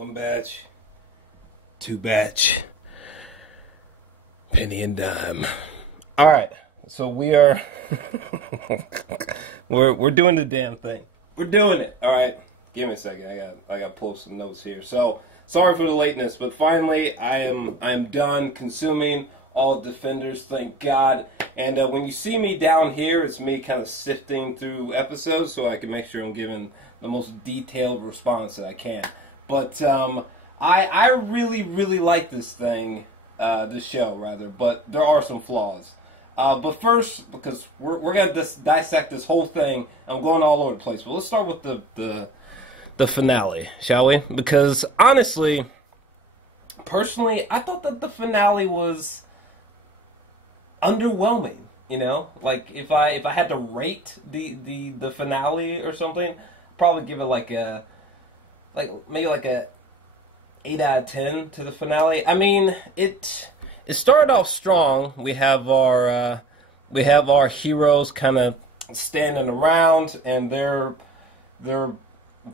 One batch, two batch, penny and dime. All right, so we are we're doing the damn thing. We're doing it. All right, give me a second. I got to pull some notes here. So sorry for the lateness, but finally I am done consuming all Defenders. Thank God. And when you see me down here, it's me kind of sifting through episodes so I can make sure I'm giving the most detailed response that I can. But I really like this thing, this show rather. But there are some flaws. But first, because we're gonna dissect this whole thing, I'm going all over the place. But let's start with the finale, shall we? Because honestly, personally, I thought that the finale was underwhelming. You know, like if I had to rate the finale or something, I'd probably give it maybe a 8 out of 10 to the finale. I mean, it started off strong. We have our heroes kind of standing around, and they're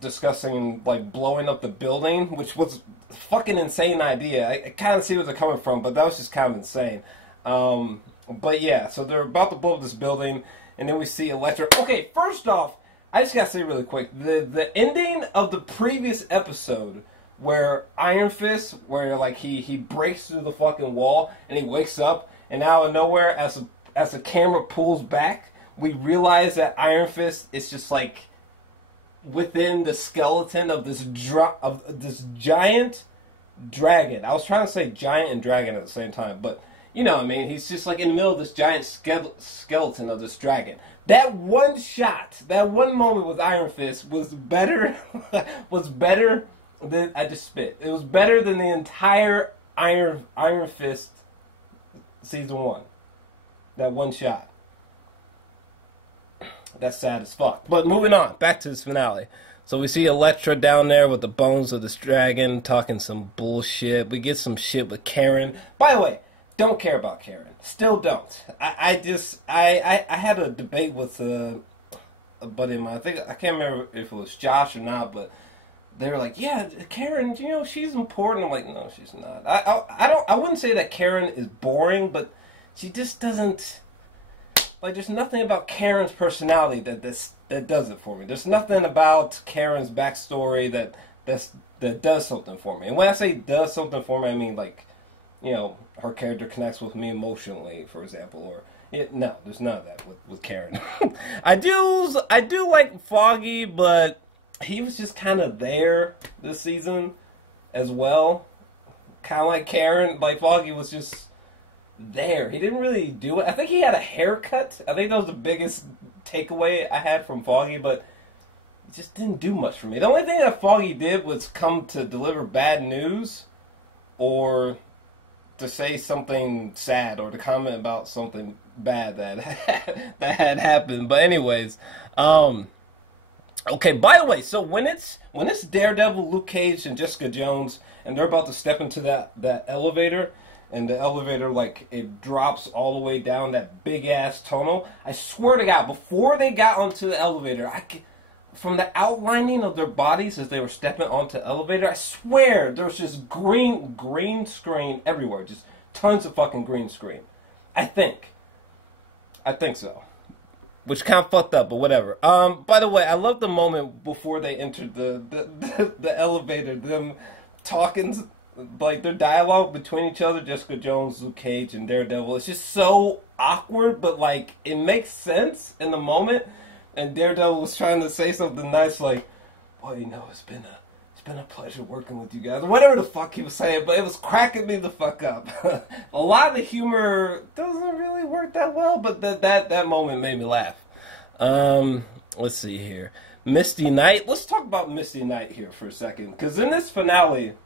discussing like blowing up the building, which was a fucking insane idea. I kind of see where they're coming from, but that was just kind of insane. But yeah, so they're about to blow up this building, and then we see Elektra. Okay, first off, I just gotta say really quick, the ending of the previous episode where Iron Fist, where like he breaks through the fucking wall and he wakes up, and out of nowhere, as the camera pulls back, we realize that Iron Fist is just like within the skeleton of this giant dragon. I was trying to say giant and dragon at the same time, but you know what I mean. He's just like in the middle of this giant skeleton of this dragon. That one shot, that one moment with Iron Fist was better. Was better than I just spit. It was better than the entire Iron Fist season 1. That one shot. That's sad as fuck. But moving on, back to this finale. So we see Elektra down there with the bones of this dragon talking some bullshit. We get some shit with Karen. By the way, don't care about Karen. Still don't. I had a debate with a buddy of mine. I can't remember if it was Josh or not, but they were like, "Yeah, Karen, you know, she's important." I'm like, "No, she's not." I wouldn't say that Karen is boring, but she just doesn't like. There's nothing about Karen's personality that does it for me. There's nothing about Karen's backstory that does something for me. And when I say does something for me, I mean like, you know, her character connects with me emotionally, for example, or no, there's none of that with Karen. I do like Foggy, but he was just kind of there this season as well, kind of like Karen. Like Foggy was just there. He didn't really do it. I think he had a haircut. I think that was the biggest takeaway I had from Foggy, but it just didn't do much for me. The only thing that Foggy did was come to deliver bad news, or to say something sad, or to comment about something bad that had happened. But anyways, okay, by the way, so when it's Daredevil, Luke Cage, and Jessica Jones, and they're about to step into that elevator, and the elevator, like, it drops all the way down that big-ass tunnel, I swear to God, before they got onto the elevator, from the outlining of their bodies as they were stepping onto the elevator, I swear there was just green screen everywhere. Just tons of fucking green screen. I think so. Which kind of fucked up, but whatever. By the way, I love the moment before they entered the elevator, them talking, like their dialogue between each other, Jessica Jones, Luke Cage, and Daredevil. It's just so awkward, but like it makes sense in the moment. And Daredevil was trying to say something nice like, "Well, you know, it's been a pleasure working with you guys," or whatever the fuck he was saying, but it was cracking me the fuck up. A lot of the humor doesn't really work that well, but that moment made me laugh. Let's see here. Misty Knight. Let's talk about Misty Knight here for a second, because in this finale,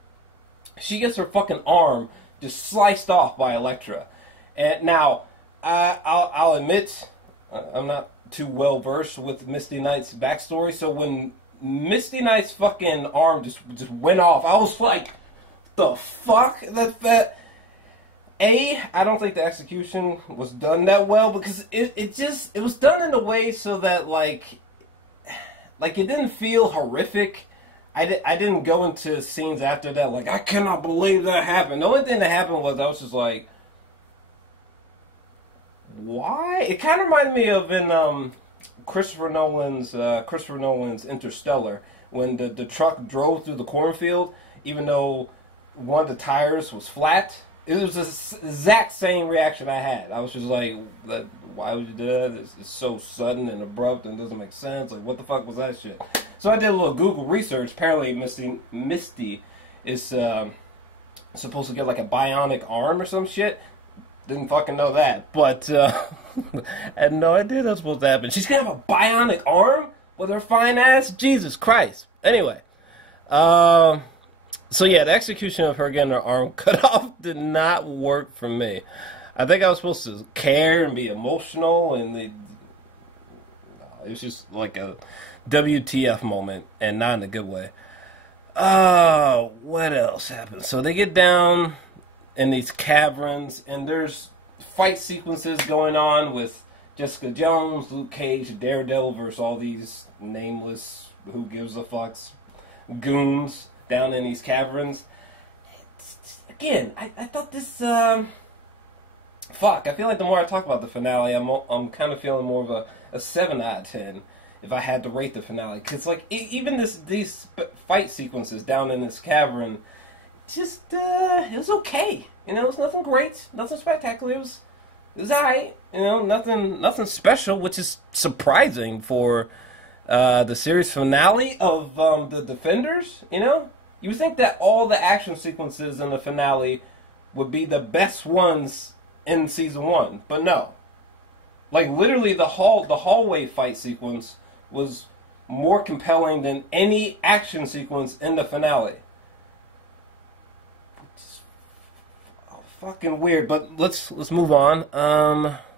she gets her fucking arm just sliced off by Elektra. And now, I'll admit, I'm not too well versed with Misty Knight's backstory, so when Misty Knight's fucking arm just went off, I was like, the fuck? I don't think the execution was done that well, because it was done in a way so that like it didn't feel horrific. I didn't go into scenes after that like, I cannot believe that happened. The only thing that happened was I was just like, why? It kind of reminded me of in Christopher Nolan's Interstellar, when the truck drove through the cornfield, even though one of the tires was flat. It was the exact same reaction I had. I was just like, why would you do that? It's so sudden and abrupt and doesn't make sense. Like, what the fuck was that shit? So I did a little Google research. Apparently, Misty is supposed to get like a bionic arm or some shit. Didn't fucking know that. But I had no idea that's supposed to happen. She's gonna have a bionic arm with her fine ass? Jesus Christ. Anyway. So yeah, the execution of her getting her arm cut off did not work for me. I think I was supposed to care and be emotional, and it was just like a WTF moment, and not in a good way. Oh, what else happened? So they get down in these caverns, and there's fight sequences going on with Jessica Jones, Luke Cage, Daredevil versus all these nameless, who gives a fucks, goons down in these caverns. Again, I thought this, fuck, I feel like the more I talk about the finale, I'm kind of feeling more of a 7 out of 10 if I had to rate the finale. Because, like, even these fight sequences down in this cavern, just, it was okay. You know, it was nothing great, nothing spectacular. It was alright. You know, nothing special, which is surprising for the series finale of the Defenders, you know? You would think that all the action sequences in the finale would be the best ones in season 1, but no. Like, literally the hallway fight sequence was more compelling than any action sequence in the finale. It's fucking weird, but let's move on.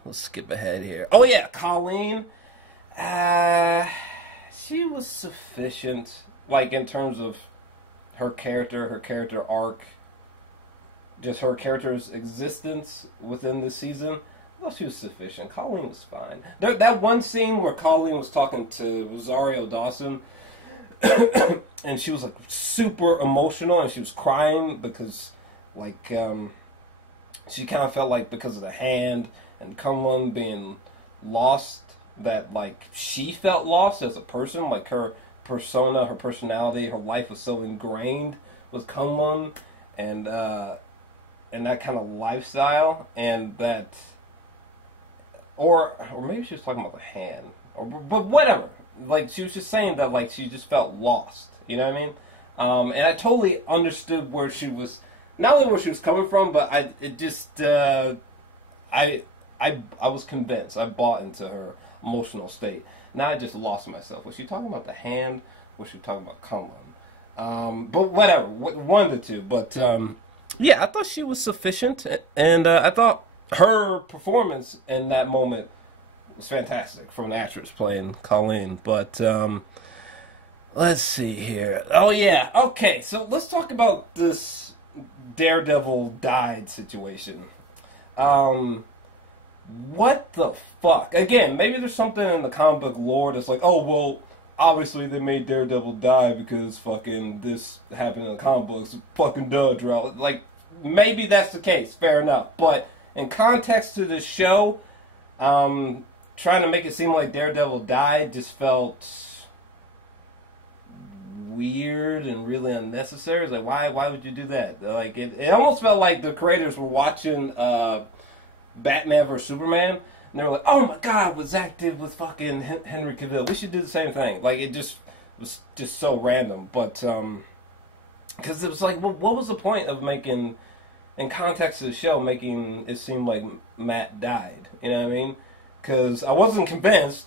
Let's skip ahead here. Oh yeah, Colleen. She was sufficient, like, in terms of her character arc, just her character's existence within this season. I thought she was sufficient. Colleen was fine. That one scene where Colleen was talking to Rosario Dawson, and she was like super emotional, and she was crying because, like, she kind of felt like because of the hand and Kunlun being lost, that like she felt lost as a person, like her persona, her personality, her life was so ingrained with Kunlun and that kind of lifestyle, and that, or maybe she was talking about the hand, but whatever. Like, she was just saying that, like, she just felt lost. You know what I mean? And I totally understood where she was, not only where she was coming from, but I was convinced. I bought into her emotional state. Now I just lost myself. Was she talking about the hand? Was she talking about Kunlun? But whatever, one of the two. But yeah, I thought she was sufficient, and I thought her performance in that moment was fantastic from an actress playing Colleen. But let's see here. Oh yeah, okay. So let's talk about this Daredevil died situation. What the fuck? Again, maybe there's something in the comic book lore that's like, oh, well, obviously they made Daredevil die because fucking this happened in the comic books. Fucking duh, Jor-Els. Like, maybe that's the case. Fair enough. But in context to this show, trying to make it seem like Daredevil died just felt weird and really unnecessary. It's like, why would you do that? Like, it almost felt like the creators were watching Batman vs Superman, and they were like, "Oh my God, what Zack did with fucking Henry Cavill, we should do the same thing." Like, it just was just so random. But because it was like, what was the point of making, in context of the show, making it seem like Matt died? You know what I mean? Because I wasn't convinced.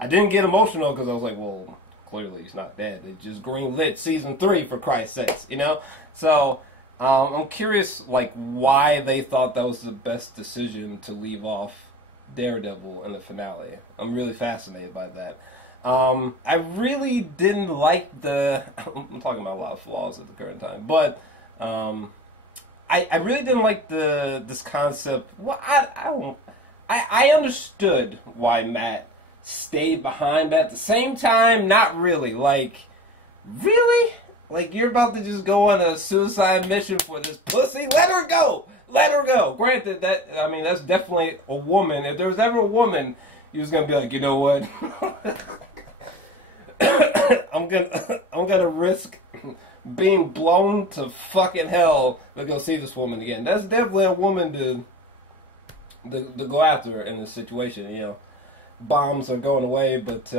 I didn't get emotional because I was like, well, clearly he's not dead. They just greenlit season 3 for Christ's sakes, you know. So. I'm curious, like, why they thought that was the best decision to leave off Daredevil in the finale. I'm really fascinated by that. I really didn't like I'm talking about a lot of flaws at the current time, but I really didn't like this concept. Well, I understood why Matt stayed behind, but at the same time, not really. Like, Really? Like, you're about to just go on a suicide mission for this pussy? Let her go! Let her go! Granted, that's definitely a woman. If there was ever a woman, he was gonna be like, you know what? I'm gonna risk being blown to fucking hell to go see this woman again. That's definitely a woman to go after in this situation. You know, bombs are going away, but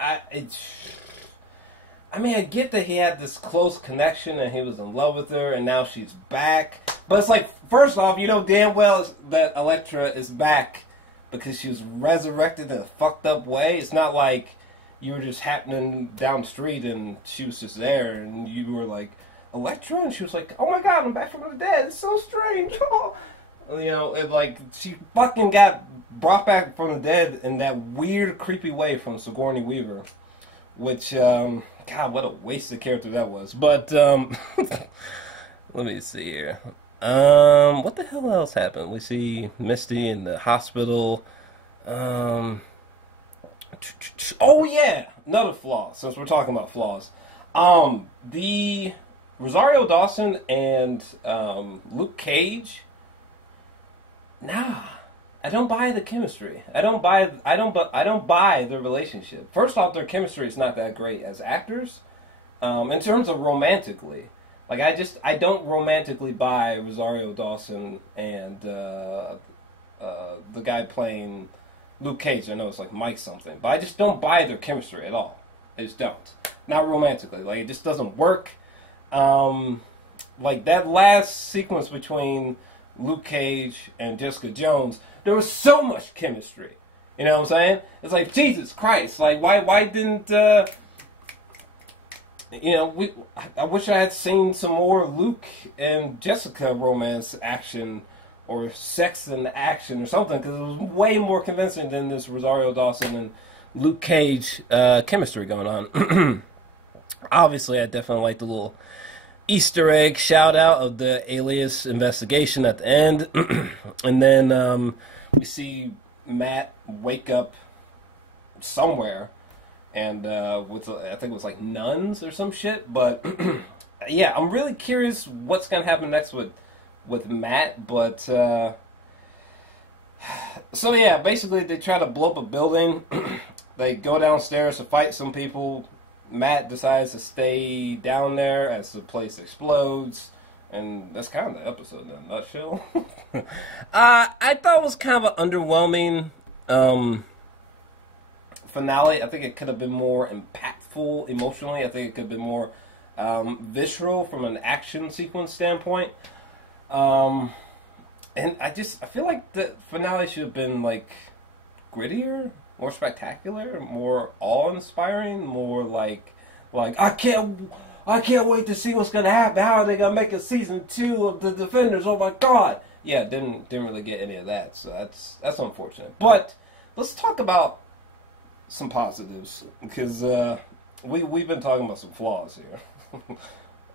I get that he had this close connection and he was in love with her, and now she's back. But it's like, first off, you know damn well that Elektra is back because she was resurrected in a fucked up way. It's not like you were just happening down the street and she was just there and you were like, Elektra? And she was like, oh my god, I'm back from the dead. It's so strange. You know, she fucking got brought back from the dead in that weird, creepy way from Sigourney Weaver. Which, God, what a wasted character that was. But, let me see here. What the hell else happened? We see Misty in the hospital. Oh yeah, another flaw, since we're talking about flaws. The Rosario Dawson and Luke Cage, nah, I don't buy the chemistry. I don't buy the relationship. First off, their chemistry is not that great as actors. In terms of romantically, like I don't romantically buy Rosario Dawson and the guy playing Luke Cage. I know it's like Mike something, but I just don't buy their chemistry at all. I just don't. Not romantically. Like, it just doesn't work. Like that last sequence between Luke Cage and Jessica Jones, there was so much chemistry. You know what I'm saying? It's like, Jesus Christ! Like, why didn't I wish I had seen some more Luke and Jessica romance action or sex and action or something, because it was way more convincing than this Rosario Dawson and Luke Cage chemistry going on. Obviously, I definitely like the little Easter egg shout out of the Alias investigation at the end. And then we see Matt wake up somewhere and with I think it was like nuns or some shit. But yeah, I'm really curious what's gonna happen next with Matt. But so yeah, basically they try to blow up a building. They go downstairs to fight some people. Matt decides to stay down there as the place explodes, and that's kind of the episode in a nutshell. I thought it was kind of an underwhelming finale. I think it could have been more impactful emotionally. I think it could have been more visceral from an action sequence standpoint. And I feel like the finale should have been like grittier, more spectacular, more awe-inspiring, more like I can't wait to see what's gonna happen. How are they gonna make a season 2 of the Defenders? Oh my god! Yeah, didn't really get any of that, so that's unfortunate. But let's talk about some positives, because we've been talking about some flaws here.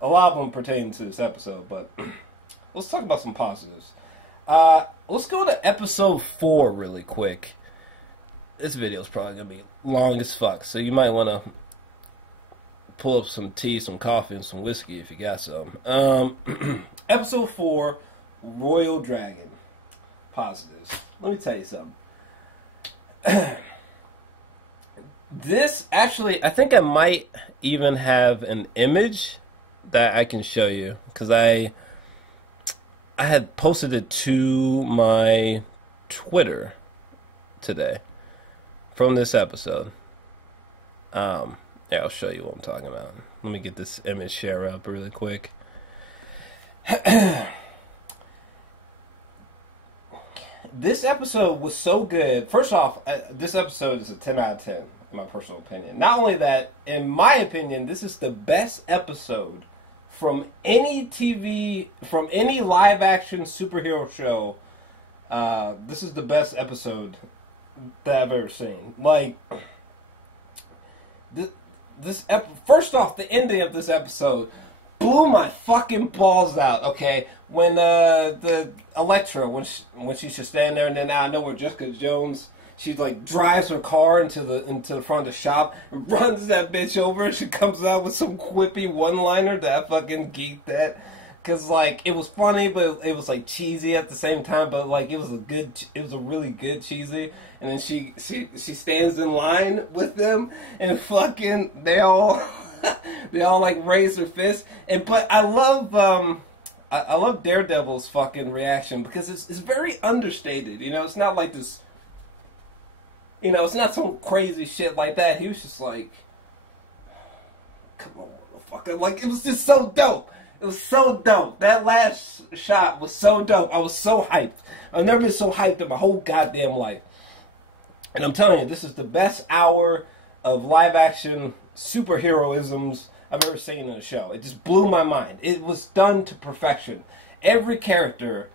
A lot of them pertain to this episode, but let's talk about some positives. Let's go to episode 4 really quick. This video is probably going to be long as fuck, so you might want to pull up some tea, some coffee, and some whiskey if you got some. Episode 4, Royal Dragon. Positives. Let me tell you something. This, actually, I think I might even have an image that I can show you, because I had posted it to my Twitter today from this episode. Yeah, I'll show you what I'm talking about. Let me get this image share up really quick. This episode was so good. First off, this episode is a 10 out of 10, in my personal opinion. Not only that, in my opinion, this is the best episode from any TV, from any live-action superhero show. This is the best episode that I've ever seen. Like, first off, the ending of this episode blew my fucking balls out. Okay, when the Elektra, when she should stand there, and then I know where Jessica Jones she like drives her car into the front of the shop, and runs that bitch over. She comes out with some quippy one-liner that I fucking geeked at. Cause like it was funny, but it was like cheesy at the same time. But like it was a really good cheesy. And then she stands in line with them, and fucking they all like raise their fists. But I love Daredevil's fucking reaction because it's very understated. You know, it's not like this. You know, it's not some crazy shit like that. He was just like, "Come on, motherfucker!" Like it was just so dope. It was so dope. That last shot was so dope. I was so hyped. I've never been so hyped in my whole goddamn life. And I'm telling you, this is the best hour of live-action superheroisms I've ever seen in a show. It just blew my mind. It was done to perfection. Every character,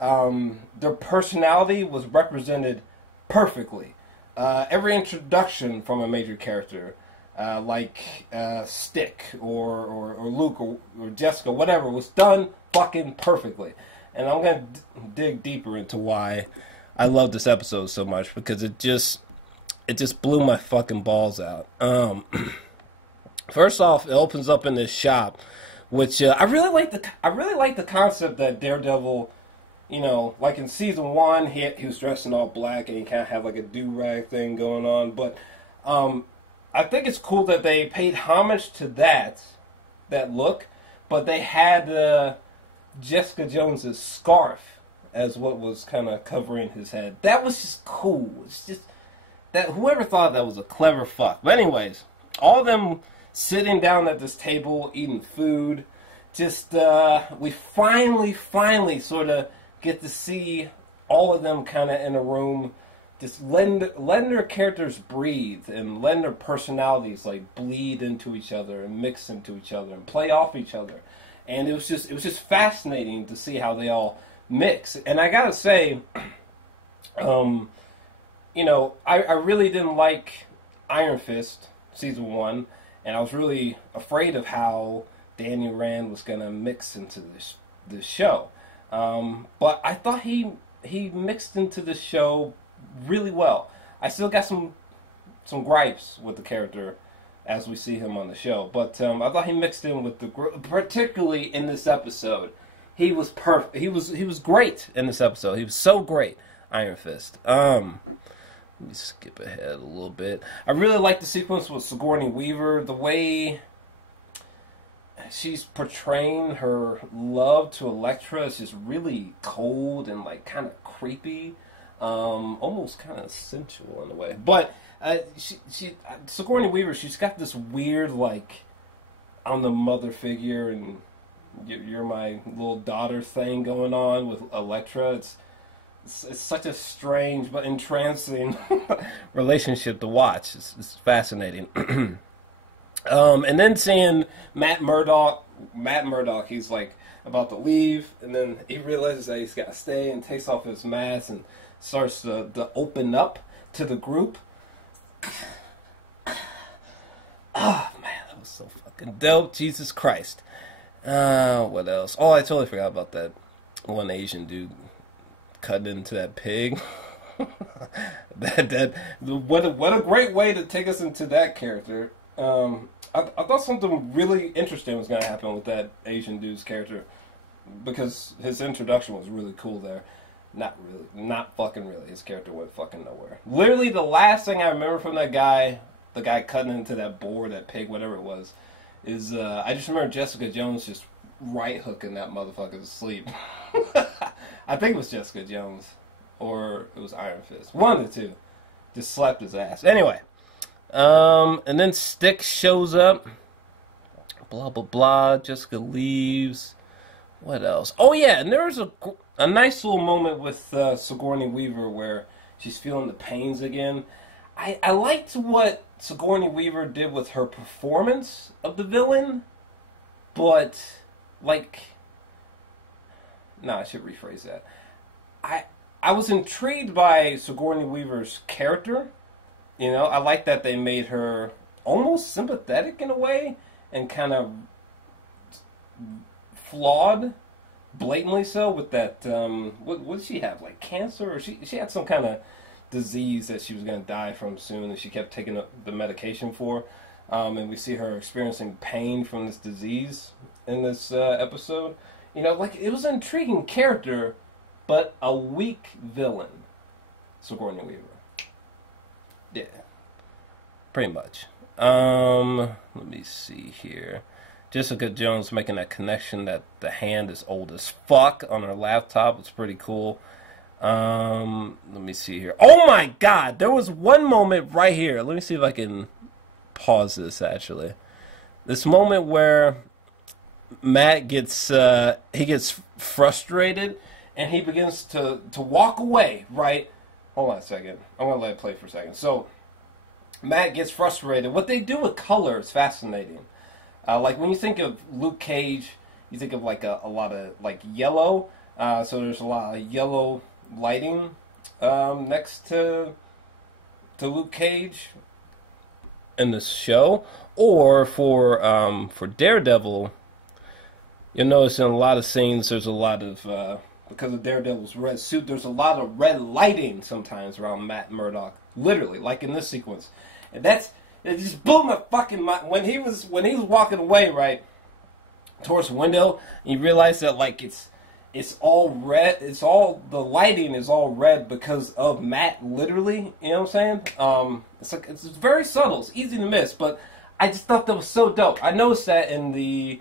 their personality was represented perfectly. Every introduction from a major character, like Stick or Luke or Jessica, whatever, was done fucking perfectly. And I'm gonna dig deeper into why I love this episode so much, because it just blew my fucking balls out. First off, it opens up in this shop, which I really like the concept that Daredevil, you know, like in season 1, he was dressed in all black and he kind of had like a do-rag thing going on, but I think it's cool that they paid homage to that look, but they had Jessica Jones's scarf as what was kind of covering his head. That was just cool. It's just that whoever thought that was a clever fuck. But anyways, all of them sitting down at this table eating food. Just we finally sort of get to see all of them kind of in a room. Just letting their characters breathe and letting their personalities like bleed into each other and mix into each other and play off each other. And it was just fascinating to see how they all mix. And I gotta say, you know, I really didn't like Iron Fist season 1, and I was really afraid of how Daniel Rand was gonna mix into this show. But I thought he mixed into the show really well. I still got some gripes with the character as we see him on the show, but I thought he mixed in with particularly in this episode. He was perfect. He was great in this episode. He was so great, Iron Fist. Let me skip ahead a little bit. I really like the sequence with Sigourney Weaver. The way she's portraying her love to Elektra is just really cold and like kind of creepy. Almost kind of sensual in a way. But Sigourney Weaver, she's got this weird, like, I'm the mother figure and you're my little daughter thing going on with Elektra. It's such a strange but entrancing relationship to watch. It's fascinating. And then seeing Matt Murdock, he's like about to leave, and then he realizes that he's got to stay and takes off his mask and starts to open up to the group. Oh man, that was so fucking dope. Jesus Christ. What else? Oh, I totally forgot about that one Asian dude cutting into that pig. What a great way to take us into that character. I thought something really interesting was going to happen with that Asian dude's character, because his introduction was really cool there. Not really. Not fucking really. His character went fucking nowhere. Literally the last thing I remember from that guy, the guy cutting into that boar, that pig, whatever it was, is I just remember Jessica Jones just right hooking that motherfucker to sleep. I think it was Jessica Jones, or it was Iron Fist. One of the two. Just slapped his ass. Anyway. And then Stick shows up. Blah, blah, blah. Jessica leaves. What else? Oh, yeah, and there was a nice little moment with Sigourney Weaver where she's feeling the pains again. I liked what Sigourney Weaver did with her performance of the villain, but, like... No, I should rephrase that. I was intrigued by Sigourney Weaver's character. You know, I like that they made her almost sympathetic in a way, and kind of flawed, blatantly so, with that, what did she have, like cancer? Or she had some kind of disease that she was going to die from soon, and she kept taking the medication for. And we see her experiencing pain from this disease in this episode. You know, like, it was an intriguing character, but a weak villain. Sigourney Weaver. Yeah. Pretty much. Let me see here. Jessica Jones making that connection that the hand is old as fuck on her laptop. It's pretty cool. Let me see here. Oh my god! There was one moment right here. Let me see if I can pause this, actually. This moment where Matt gets he gets frustrated and he begins to walk away, right? Hold on a second. I'm going to let it play for a second. So, Matt gets frustrated. What they do with color is fascinating. Like, when you think of Luke Cage, you think of, like, a lot of, like, yellow. So there's a lot of yellow lighting next to Luke Cage in this show. Or for Daredevil, you'll notice in a lot of scenes there's a lot of, because of Daredevil's red suit, there's a lot of red lighting sometimes around Matt Murdock. Literally, like in this sequence. And it just blew my fucking mind. When he was walking away, right, towards the window, you realize that, like, it's all red, the lighting is all red because of Matt, literally, you know what I'm saying? It's very subtle, it's easy to miss, but I just thought that was so dope. I noticed that in the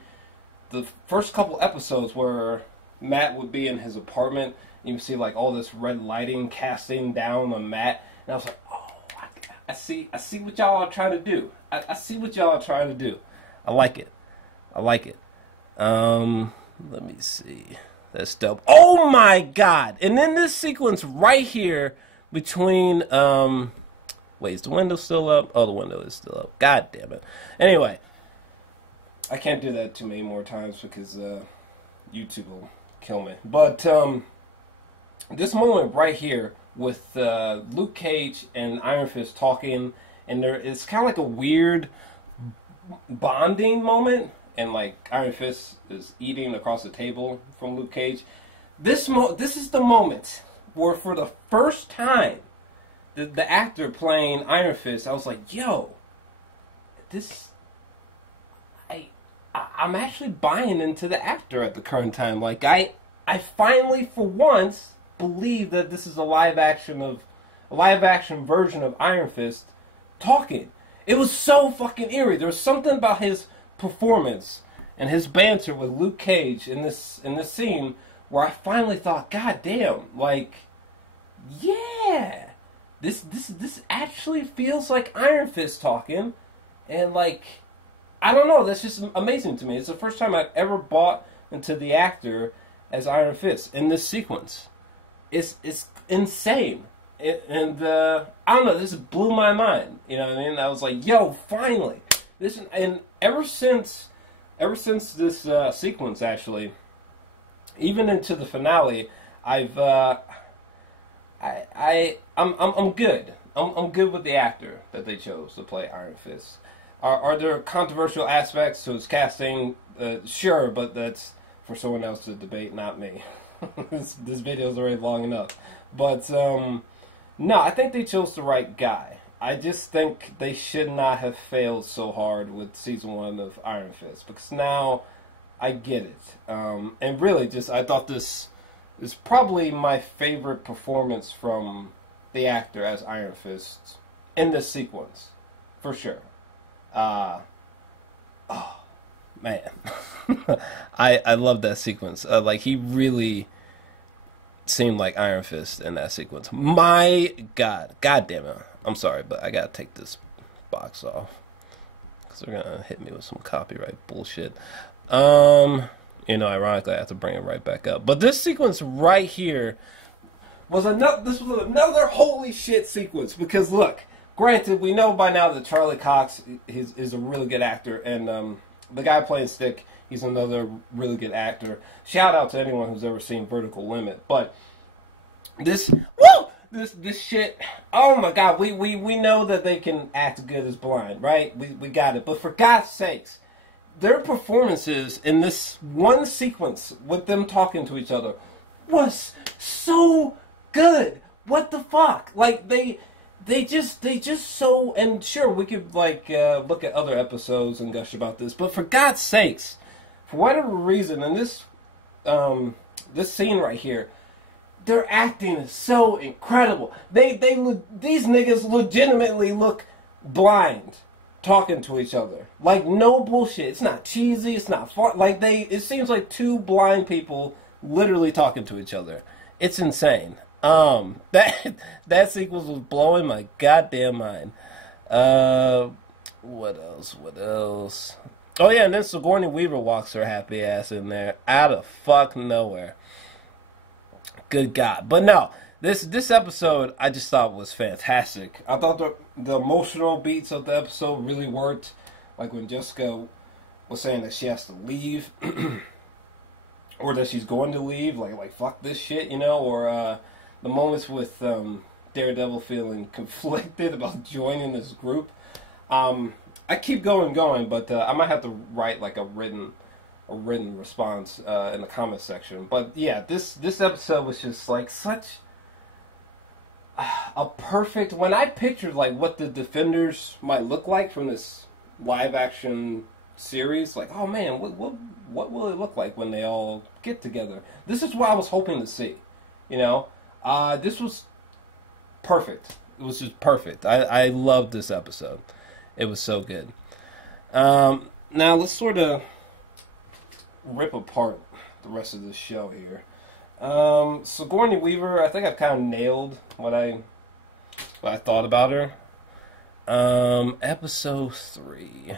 first couple episodes where Matt would be in his apartment, you would see, like, all this red lighting casting down on Matt, and I was like, oh, I see what y'all are trying to do. I see what y'all are trying to do. I like it. Let me see. That's dope. Oh my god! And then this sequence right here between, wait, is the window still up? Oh, the window is still up. God damn it. Anyway, I can't do that too many more times because YouTube will kill me. But this moment right here with Luke Cage and Iron Fist talking, and it's kind of like a weird bonding moment, and like Iron Fist is eating across the table from Luke Cage. This is the moment where, for the first time, the actor playing Iron Fist, I was like, yo, I'm actually buying into the actor at the current time. Like, I finally, for once, believe that this is a live action version of Iron Fist talking. It was so fucking eerie. There was something about his performance and his banter with Luke Cage in this scene where I finally thought, god damn, like, yeah, this actually feels like Iron Fist talking, and like, I don't know, that's just amazing to me. It's the first time I've ever bought into the actor as Iron Fist in this sequence. It's insane. And I don't know, this blew my mind. You know what I mean? I was like, yo, finally. And ever since this sequence, actually, even into the finale, I'm good. I'm good with the actor that they chose to play Iron Fist. Are there controversial aspects to his casting? Sure, but that's for someone else to debate, not me. this video is already long enough. But, no, I think they chose the right guy. I just think they should not have failed so hard with season 1 of Iron Fist, because now I get it. And really, I thought this is probably my favorite performance from the actor as Iron Fist in this sequence, for sure. Oh, man. I love that sequence. Like, he really seemed like Iron Fist in that sequence. My God. God damn it. I'm sorry, but I gotta take this box off, because they're gonna hit me with some copyright bullshit. You know, ironically, I have to bring it right back up. But this sequence right here was another holy shit sequence, because look, granted, we know by now that Charlie Cox is a really good actor, and the guy playing Stick, he's another really good actor. Shout out to anyone who's ever seen Vertical Limit. But this shit, oh my god, we know that they can act good as blind, right? We got it. But for God's sakes, their performances in this one sequence with them talking to each other was so good. what the fuck? Like they just so, and sure we could like look at other episodes and gush about this, but for God's sakes, for whatever reason, in this this scene right here, their acting is so incredible. These niggas legitimately look blind talking to each other. Like, no bullshit. It's not cheesy. It's not far. Like, it seems like two blind people literally talking to each other. It's insane. That sequence was blowing my goddamn mind. What else? Oh yeah, and then Sigourney Weaver walks her happy ass in there out of fuck nowhere. Good God. But no, this episode I just thought was fantastic. I thought the emotional beats of the episode really worked. Like when Jessica was saying that she has to leave, or that she's going to leave, like fuck this shit, you know, or the moments with Daredevil feeling conflicted about joining this group. I keep going, but I might have to write like a written response in the comment section. But yeah, this episode was just like such a perfect. When I pictured like what the Defenders might look like from this live action series, like, oh man, what will it look like when they all get together? This is what I was hoping to see. You know, this was perfect. It was just perfect. I loved this episode. It was so good. Now let's sort of rip apart the rest of this show here. Sigourney Weaver, I think I've kind of nailed what I thought about her. Episode 3.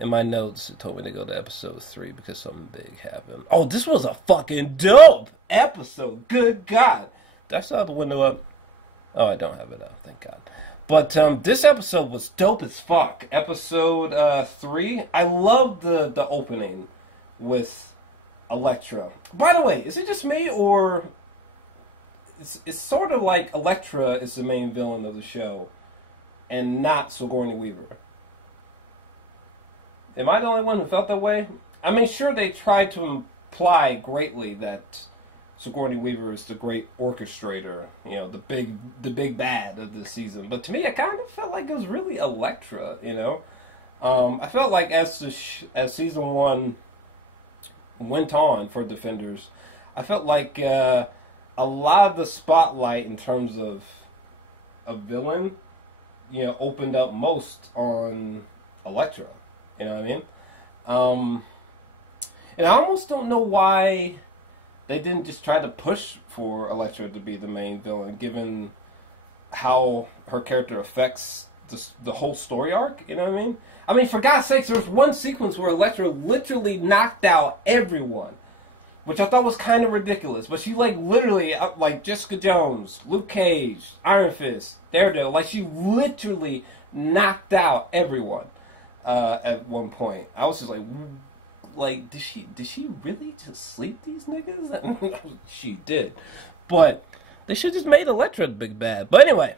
In my notes, it told me to go to episode 3 because something big happened. Oh, this was a fucking dope episode. Good God. Did I still have the window up? Oh, I don't have it up. Thank God. But this episode was dope as fuck. Episode 3. I loved the opening with Elektra. By the way, is it just me, or it's sort of like Elektra is the main villain of the show and not Sigourney Weaver? Am I the only one who felt that way? I mean, sure, they tried to imply greatly that Sigourney Weaver is the great orchestrator, you know, the big bad of this season. But to me, I kind of felt like it was really Elektra, you know. I felt like as season 1 went on for Defenders, I felt like a lot of the spotlight in terms of a villain, you know, opened up most on Elektra. You know what I mean? And I almost don't know why they didn't just try to push for Elektra to be the main villain, given how her character affects the whole story arc. You know what I mean? I mean, for God's sakes, there was one sequence where Elektra literally knocked out everyone, which I thought was kind of ridiculous. But she, like, literally, like Jessica Jones, Luke Cage, Iron Fist, Daredevil, like, she literally knocked out everyone at one point. I was just like, did she really just sleep these niggas? She did. But they should just made Elektra the big bad. But anyway,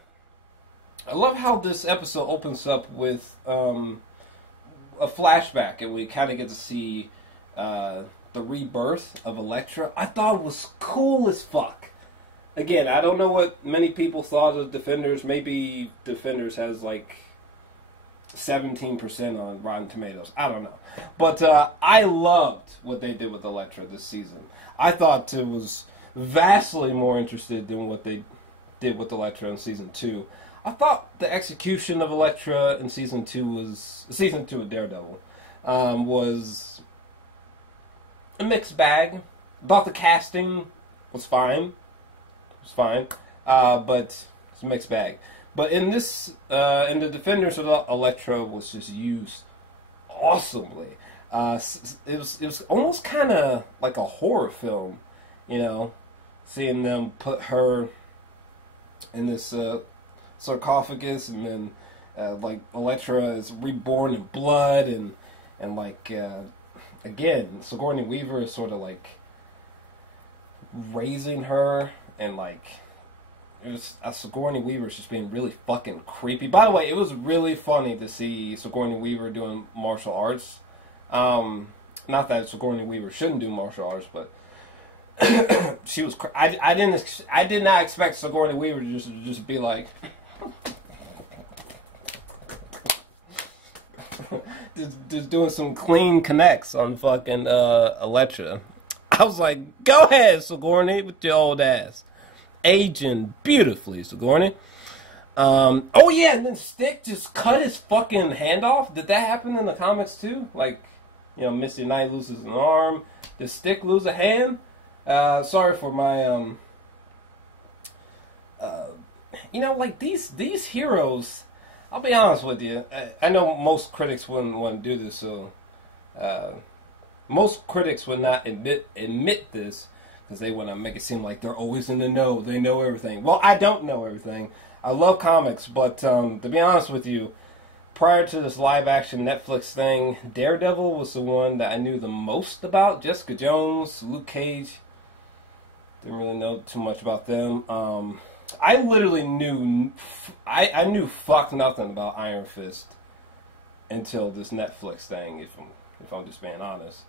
I love how this episode opens up with a flashback, and we kind of get to see the rebirth of Elektra. I thought it was cool as fuck. Again, I don't know what many people thought of Defenders. Maybe Defenders has like 17% on Rotten Tomatoes. I don't know. But I loved what they did with Elektra this season. I thought it was vastly more interested than what they did with Elektra in season 2. I thought the execution of Elektra in season 2 of Daredevil was a mixed bag. I thought the casting was fine. But it's a mixed bag. But in this, in the Defenders of Elektra was just used awesomely. It was almost kind of like a horror film, you know, seeing them put her in this sarcophagus, and then like Elektra is reborn in blood, and like again, Sigourney Weaver is sort of like raising her, and like it was Sigourney Weaver just being really fucking creepy. By the way, it was really funny to see Sigourney Weaver doing martial arts. Not that Sigourney Weaver shouldn't do martial arts, but She was. I did not expect Sigourney Weaver to just be like, just doing some clean connects on fucking Elektra. I was like, go ahead, Sigourney, with your old ass, aging beautifully, Sigourney. Oh yeah, and then Stick just cut his fucking hand off. Did that happen in the comics too? Like, you know, Misty Knight loses an arm. Did Stick lose a hand? Sorry for my you know, like these heroes. I'll be honest with you. I know most critics wouldn't want to do this, so most critics would not admit this because they want to make it seem like they're always in the know. They know everything. Well, I don't know everything. I love comics, but to be honest with you, prior to this live-action Netflix thing, Daredevil was the one that I knew the most about. Jessica Jones, Luke Cage, didn't really know too much about them. I literally knew, I knew fuck nothing about Iron Fist until this Netflix thing, if I'm just being honest.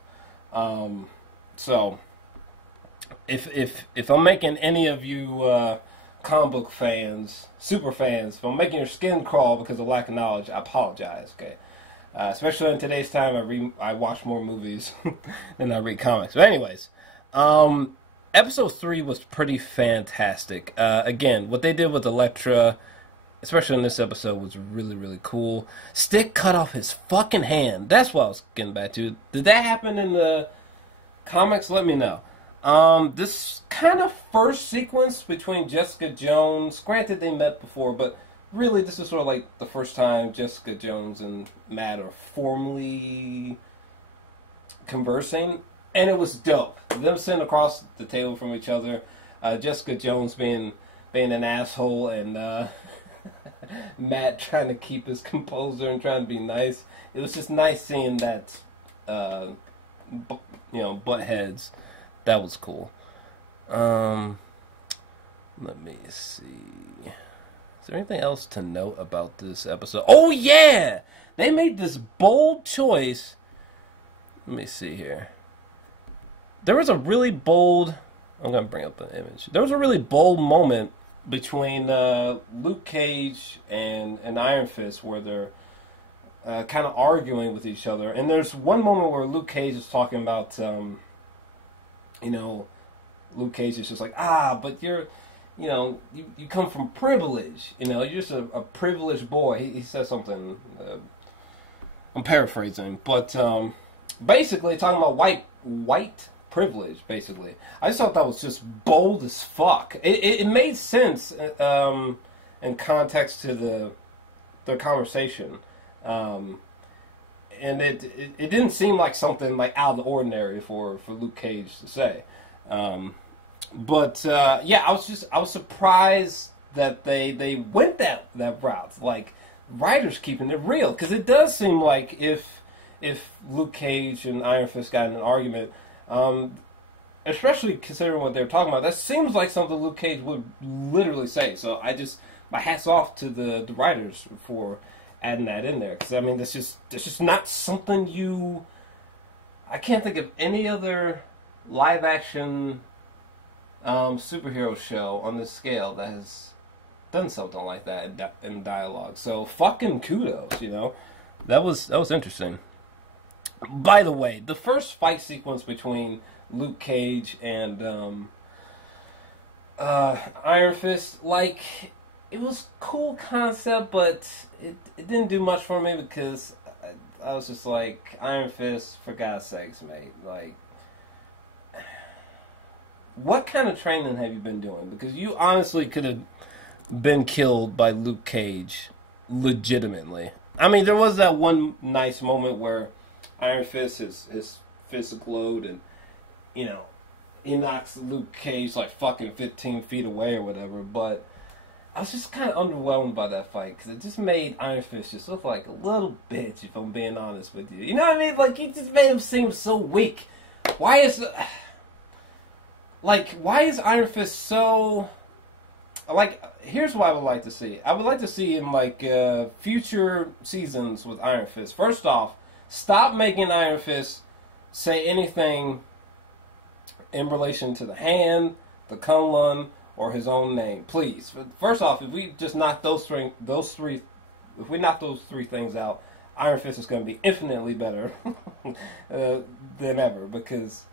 So, if I'm making any of you comic book fans, super fans, if I'm making your skin crawl because of lack of knowledge, I apologize, okay? Especially in today's time, I watch more movies than I read comics. But anyways, Episode 3 was pretty fantastic. Again, what they did with Elektra, especially in this episode, was really, really cool. Stick cut off his fucking hand. That's what I was getting back to. Did that happen in the comics? Let me know. This kind of first sequence between Jessica Jones, granted they met before, but really this is sort of like the first time Jessica Jones and Matt are formally conversing. And it was dope. Them sitting across the table from each other, Jessica Jones being an asshole, and Matt trying to keep his composure and trying to be nice. It was just nice seeing that, butt heads. That was cool. Let me see. Is there anything else to note about this episode? Oh yeah, they made this bold choice. Let me see here. There was a really bold... I'm going to bring up the image. There was a really bold moment between Luke Cage and Iron Fist where they're kind of arguing with each other. And there's one moment where Luke Cage is talking about, Luke Cage is just like, but you're, you come from privilege. You're just a privileged boy. He says something, I'm paraphrasing, but basically talking about white privilege, basically. I just thought that was just bold as fuck. It made sense in context to their conversation, and it didn't seem like something like out of the ordinary for Luke Cage to say. But I was surprised that they went that route. Like, writers keeping it real, because it does seem like if Luke Cage and Iron Fist got in an argument. Especially considering what they were talking about, that seems like something Luke Cage would literally say. So my hat's off to the writers for adding that in there, because I mean, that's just not something I can't think of any other live action superhero show on this scale that has done something like that in dialogue. So fucking kudos, that was interesting. By the way, the first fight sequence between Luke Cage and Iron Fist, like, it was cool concept, but it didn't do much for me because I was just like, Iron Fist, for God's sakes, mate. Like, what kind of training have you been doing? Because you honestly could have been killed by Luke Cage legitimately. I mean, there was that one nice moment where Iron Fist, his fist glowed, and, he knocks Luke Cage like fucking 15 feet away or whatever, but I was just kind of underwhelmed by that fight, because it just made Iron Fist just look like a little bitch, if I'm being honest with you. You know what I mean? Like, he just made him seem so weak. Why is Iron Fist so... Like, here's what I would like to see. I would like to see in, like, future seasons with Iron Fist. First off, stop making Iron Fist say anything in relation to the hand, the Kunlun, or his own name. Please, first off, if we just knock if we knock those three things out, Iron Fist is going to be infinitely better than ever. Because,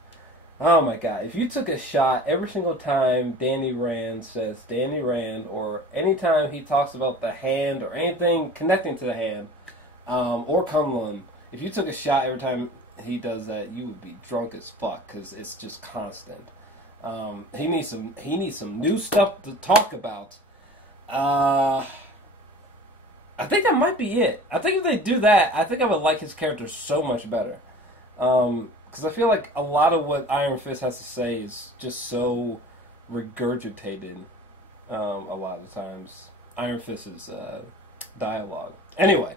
oh my God, if you took a shot every single time Danny Rand says Danny Rand, or anytime he talks about the hand or anything connecting to the hand, or Kunlun, if you took a shot every time he does that, you would be drunk as fuck because it's just constant. He needs some new stuff to talk about. I think that might be it. I think if they do that, I think I would like his character so much better. Because I feel like a lot of what Iron Fist has to say is just so regurgitated. A lot of times, Iron Fist's dialogue. Anyway,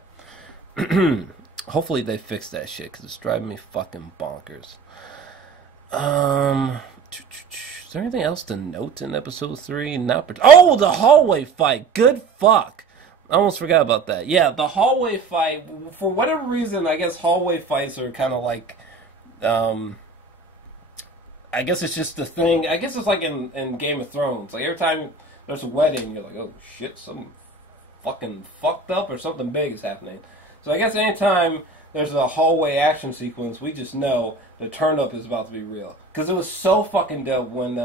hopefully they fix that shit because it's driving me fucking bonkers. Is there anything else to note in episode 3? Oh, the hallway fight. Good fuck. I almost forgot about that. Yeah, the hallway fight. For whatever reason, I guess hallway fights are kind of like, I guess it's just the thing. I guess it's like in Game of Thrones. Like every time there's a wedding, you're like, oh shit, something fucking fucked up or something big is happening. So I guess anytime there's a hallway action sequence, we just know the turn up is about to be real. Because it was so fucking dope when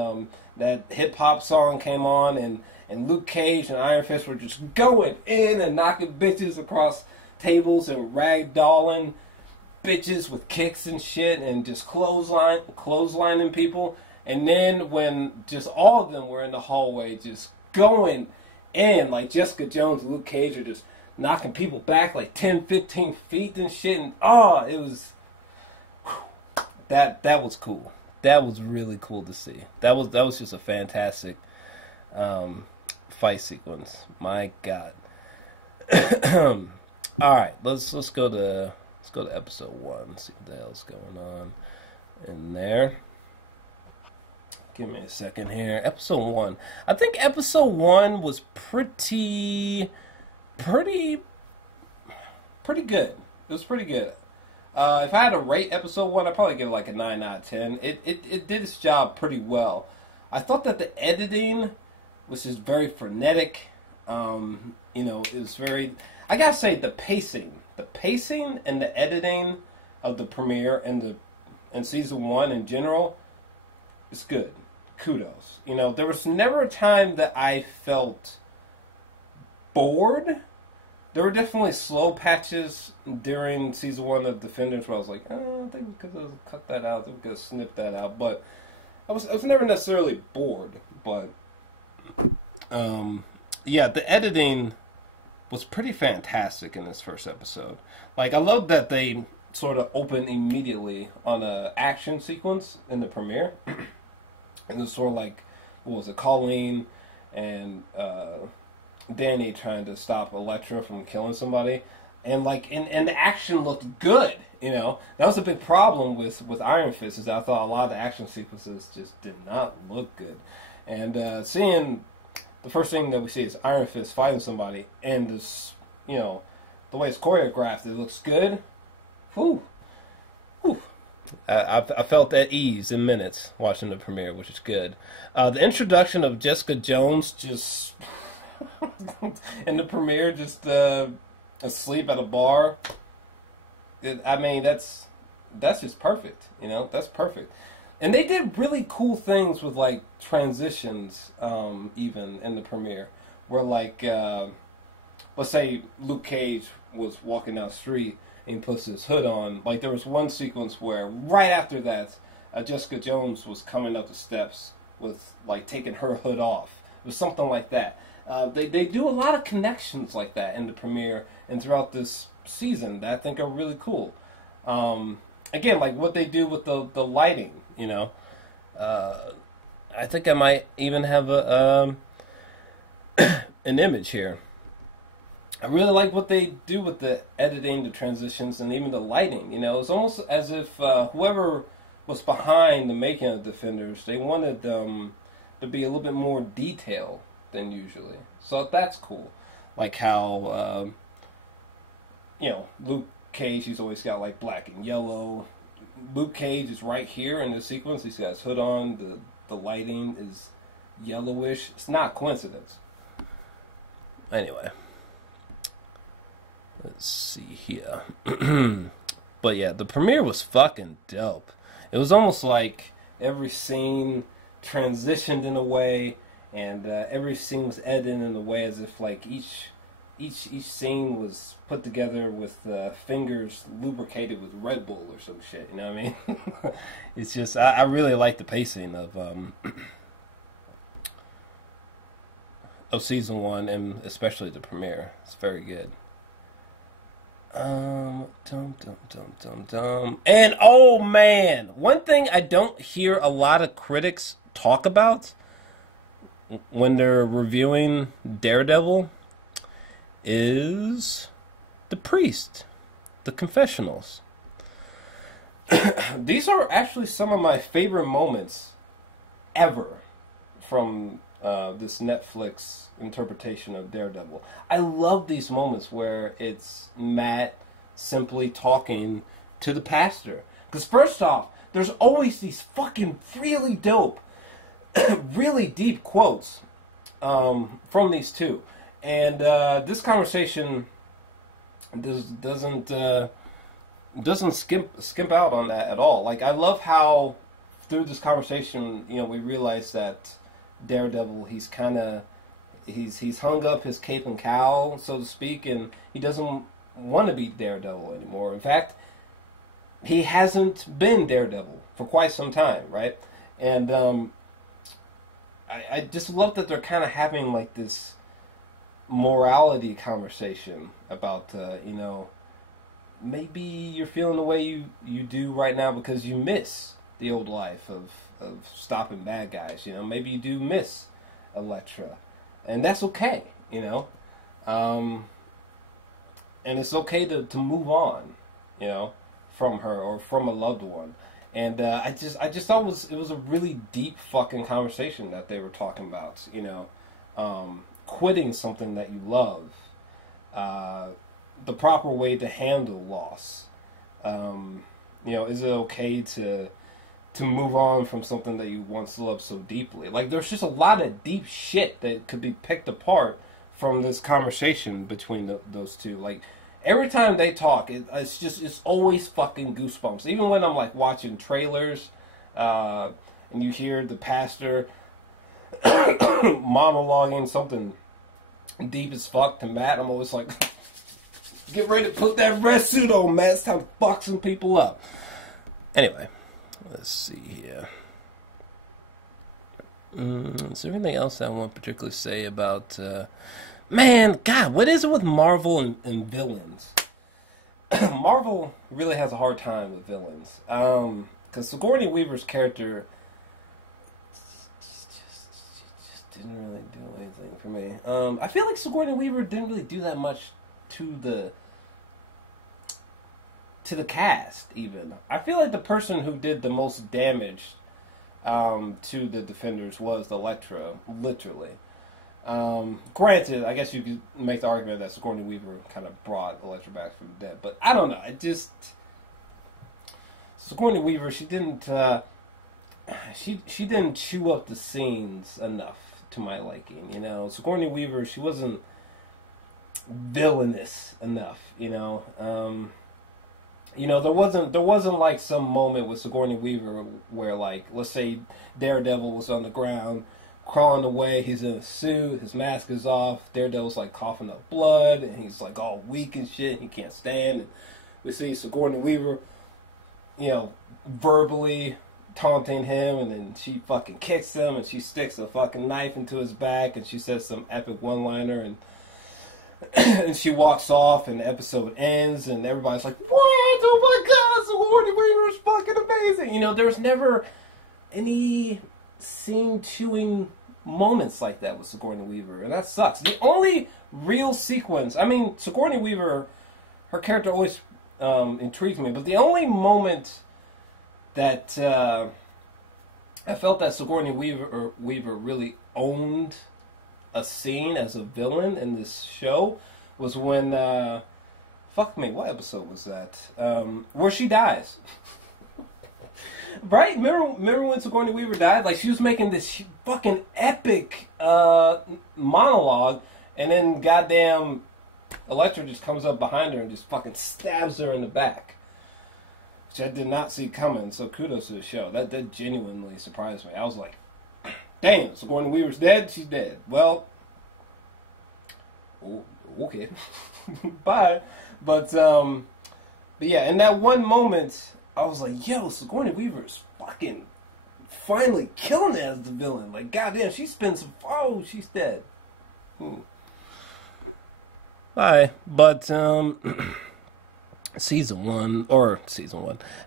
that hip hop song came on and Luke Cage and Iron Fist were just going in and knocking bitches across tables and ragdolling bitches with kicks and shit and just clotheslining people. And then when just all of them were in the hallway just going in, like Jessica Jones and Luke Cage are just knocking people back like 10, 15 feet and shit. And it was... That was cool. That was really cool to see. That was just a fantastic fight sequence. My God. All right, let's go to episode 1. See what the hell's going on in there. Give me a second here. Episode 1. I think episode 1 was pretty good. It was pretty good. If I had to rate episode 1, I'd probably give it like a 9 out of 10. It did its job pretty well. I thought that the editing was just very frenetic. It was very... I gotta say, the pacing and the editing of the premiere and season 1 in general is good. Kudos. There was never a time that I felt bored. There were definitely slow patches during season 1 of Defenders where I was like, I think we could have cut that out, we could have snipped that out. But I was never necessarily bored. But yeah, the editing was pretty fantastic in this first episode. Like, I love that they sort of open immediately on a action sequence in the premiere. And it's sort of like, what was it, Colleen and Danny trying to stop Elektra from killing somebody, and the action looked good. That was a big problem with Iron Fist, is I thought a lot of the action sequences just did not look good. And seeing the first thing that we see is Iron Fist fighting somebody, and this, the way it's choreographed, it looks good. Whew. I felt at ease in minutes watching the premiere, which is good. The introduction of Jessica Jones just in the premiere, just asleep at a bar. That's just perfect. That's perfect. And they did really cool things with like transitions, even in the premiere, where like let's say Luke Cage was walking down the street and he puts his hood on. Like, there was one sequence where right after that, Jessica Jones was coming up the steps with like taking her hood off. It was something like that. They do a lot of connections like that in the premiere and throughout this season that I think are really cool. Again, like what they do with the lighting, I think I might even have an image here. I really like what they do with the editing, the transitions, and even the lighting. It's almost as if whoever was behind the making of Defenders, they wanted them to be a little bit more detailed than usually. So that's cool. Like how, Luke Cage, he's always got like black and yellow Luke Cage is right here in the sequence. He's got his hood on. The lighting is yellowish. It's not coincidence. Anyway, let's see here. But yeah, the premiere was fucking dope. It was almost like every scene transitioned in a way, and every scene was edited in a way as if like each scene was put together with fingers lubricated with Red Bull or some shit. You know what I mean? It's just I really like the pacing of season 1, and especially the premiere. It's very good. And oh man, one thing I don't hear a lot of critics talk about when they're reviewing Daredevil is the priest, the confessionals. These are actually some of my favorite moments ever from this Netflix interpretation of Daredevil. I love these moments where it's Matt simply talking to the pastor. Because first off, there's always these fucking really dope, really deep quotes from these two. And this conversation doesn't skimp out on that at all. Like, I love how through this conversation, you know, we realize that Daredevil, he's hung up his cape and cowl, so to speak, and he doesn't want to be Daredevil anymore. In fact, he hasn't been Daredevil for quite some time, right? And I just love that they're kind of having like this morality conversation about, you know, maybe you're feeling the way you do right now because you miss the old life of stopping bad guys. You know, maybe you do miss Elektra, and that's okay, you know, and it's okay to move on, you know, from her or from a loved one. And I just thought it was a really deep fucking conversation that they were talking about, you know, quitting something that you love, the proper way to handle loss. You know, is it okay to move on from something that you once loved so deeply? Like, there's just a lot of deep shit that could be picked apart from this conversation between those two. Like, every time they talk, it's always fucking goosebumps. Even when I'm like watching trailers, and you hear the pastor monologuing something deep as fuck to Matt, I'm always like, get ready to put that red suit on, Matt. It's time to fuck some people up. Anyway, let's see here. Is there anything else I want to particularly say about... Man, God, what is it with Marvel and villains? Marvel really has a hard time with villains. Because Sigourney Weaver's character just didn't really do anything for me. I feel like Sigourney Weaver didn't really do that much to the cast, even. I feel like the person who did the most damage to the Defenders was Elektra, literally. Granted, I guess you could make the argument that Sigourney Weaver kind of brought Elektra back from the dead, but I don't know. Sigourney Weaver, she didn't chew up the scenes enough to my liking. You know, Sigourney Weaver, she wasn't villainous enough. You know, there wasn't like some moment with Sigourney Weaver where, like, let's say Daredevil was on the ground, crawling away, he's in a suit, his mask is off, Daredevil's like coughing up blood, and he's like all weak and shit, he can't stand, and we see Sigourney Weaver, you know, verbally taunting him, and then she fucking kicks him, and she sticks a fucking knife into his back, and she says some epic one-liner, and and she walks off, and the episode ends, and everybody's like, what? Oh my god, Sigourney Weaver is fucking amazing! You know, there's never any scene-chewing moments like that with Sigourney Weaver, and that sucks. The only real sequence, I mean, Sigourney Weaver, her character always intrigues me, but the only moment that I felt that Sigourney Weaver really owned a scene as a villain in this show was when, fuck me, what episode was that? Where she dies. Right? Remember when Sigourney Weaver died? Like, she was making this fucking epic monologue, and then goddamn Elektra just comes up behind her and just fucking stabs her in the back. Which I did not see coming, so kudos to the show. That genuinely surprised me. I was like, damn, Sigourney Weaver's dead? She's dead. Well, okay. Bye. But yeah, in that one moment, I was like, yo, Sigourney Weaver's fucking finally killing it as the villain. Like, goddamn, she spins some... Oh, she's dead. Bye. But, Season 1,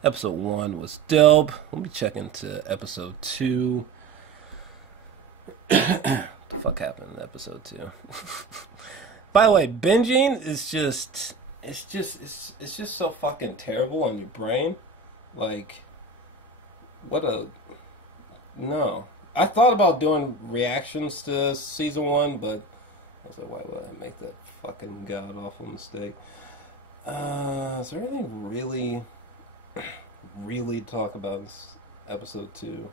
Episode 1 was dope. Let me check into Episode 2. What the fuck happened in Episode 2? By the way, binging is just... It's just so fucking terrible on your brain. Like, no. I thought about doing reactions to Season 1, but I was like, why would I make that fucking god-awful mistake? Is there anything really talk about in Episode 2?